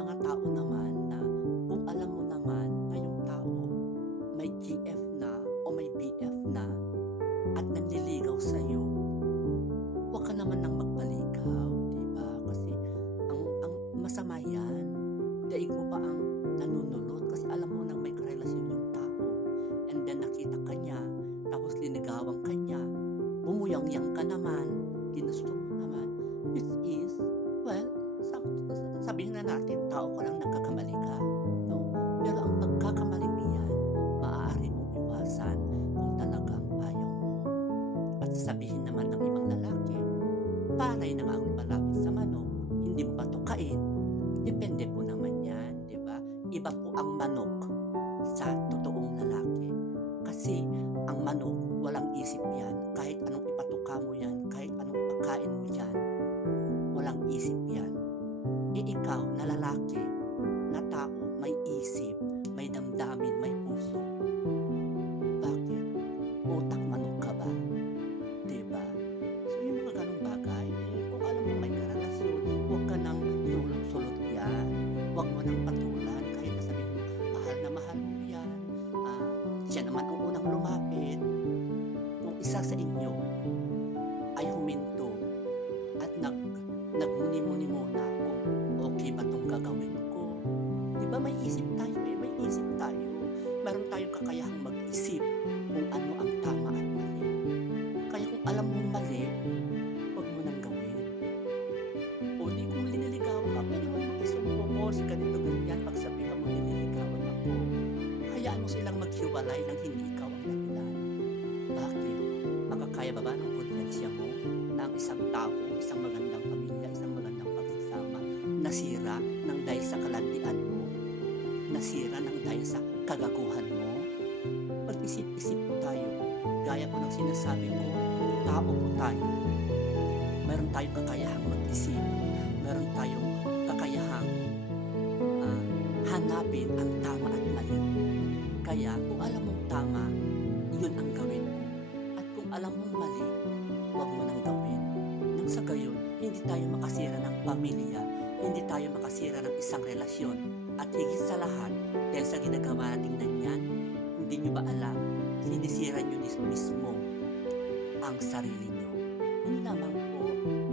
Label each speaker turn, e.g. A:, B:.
A: mga tao naman na kung alam mo naman na yung tao may GF na o may BF na at nanliligaw sa'yo, huwag ka naman nang magpaligaw, di ba? Kasi ang, ang masama yan, daig mo pa ang nanunulot kasi alam mo nang may karelasyon yung tao and then nakita ka niya, tapos linigawan ka niya, bumuyang-yang ka naman, ginusto mo naman, which is, well, sabihin na natin, tao ka lang nagkakamali ka. No? Pero ang pagkakamaling iyan, maaari mong iwasan kung talagang ayaw mo. At sasabihin naman ng ibang lalaki, panay na nga ang malapit sa manok, hindi mo pa tukain. Depende po naman yan, di ba? Iba po ang manok sa totoong lalaki. Kasi ang manok, walang isip yan. Kahit anong ipatuka mo yan, kahit anong ipakain mo yan, walang isip yan. E ikaw na lalaki, na tao, may isip, may damdamin, may puso. Bakit? Utak manok ka ba? Diba? So yung mga ganong bagay, eh, kung alam mo may karelasyon, huwag ka nang sulot-sulot yan. Huwag mo nang patulan. Kahit na sabihin mo, mahal na mahal mo yan. Ah, siya naman ang unang lumapit. Kung isa sa inyo ay huminto at nag, nagmuni-muni muna gagawin ko. Di ba may isip tayo eh, may isip tayo. Meron tayong kakayahang mag-isip kung ano ang tama at mali. Kaya kung alam mong mali, huwag mo nang gawin. O di kung liniligawan ka, pwede mo namang isumbong mo si ganito ganyan pagsabihan mo nililigawan ako. Hayaan mo silang maghiwalay nang hindi ikaw ang dahilan. Bakit? Makakaya ba ba ng konsensya mo na ang isang tao, isang magandang pamilya, nasira ng dahil sa kalandian mo? Nasira ng dahil sa kagaguhan mo? Mag-isip-isip po tayo. Gaya po ng sinasabi ko, tao po tayo. Meron tayong kakayahang mag-isip. Meron tayong kakayahang ah, hanapin ang tama at mali. Kaya kung alam mong tama, yun ang gawin mo. At kung alam mong mali, huwag mo nang gawin. Nang sa gayon, hindi tayo makasira ng pamilya, hindi tayo makasira ng isang relasyon. At higit sa lahat, dahil sa ginagawa natin na yan, hindi nyo ba alam, sinisira nyo mismo ang sarili nyo. Yun lamang po.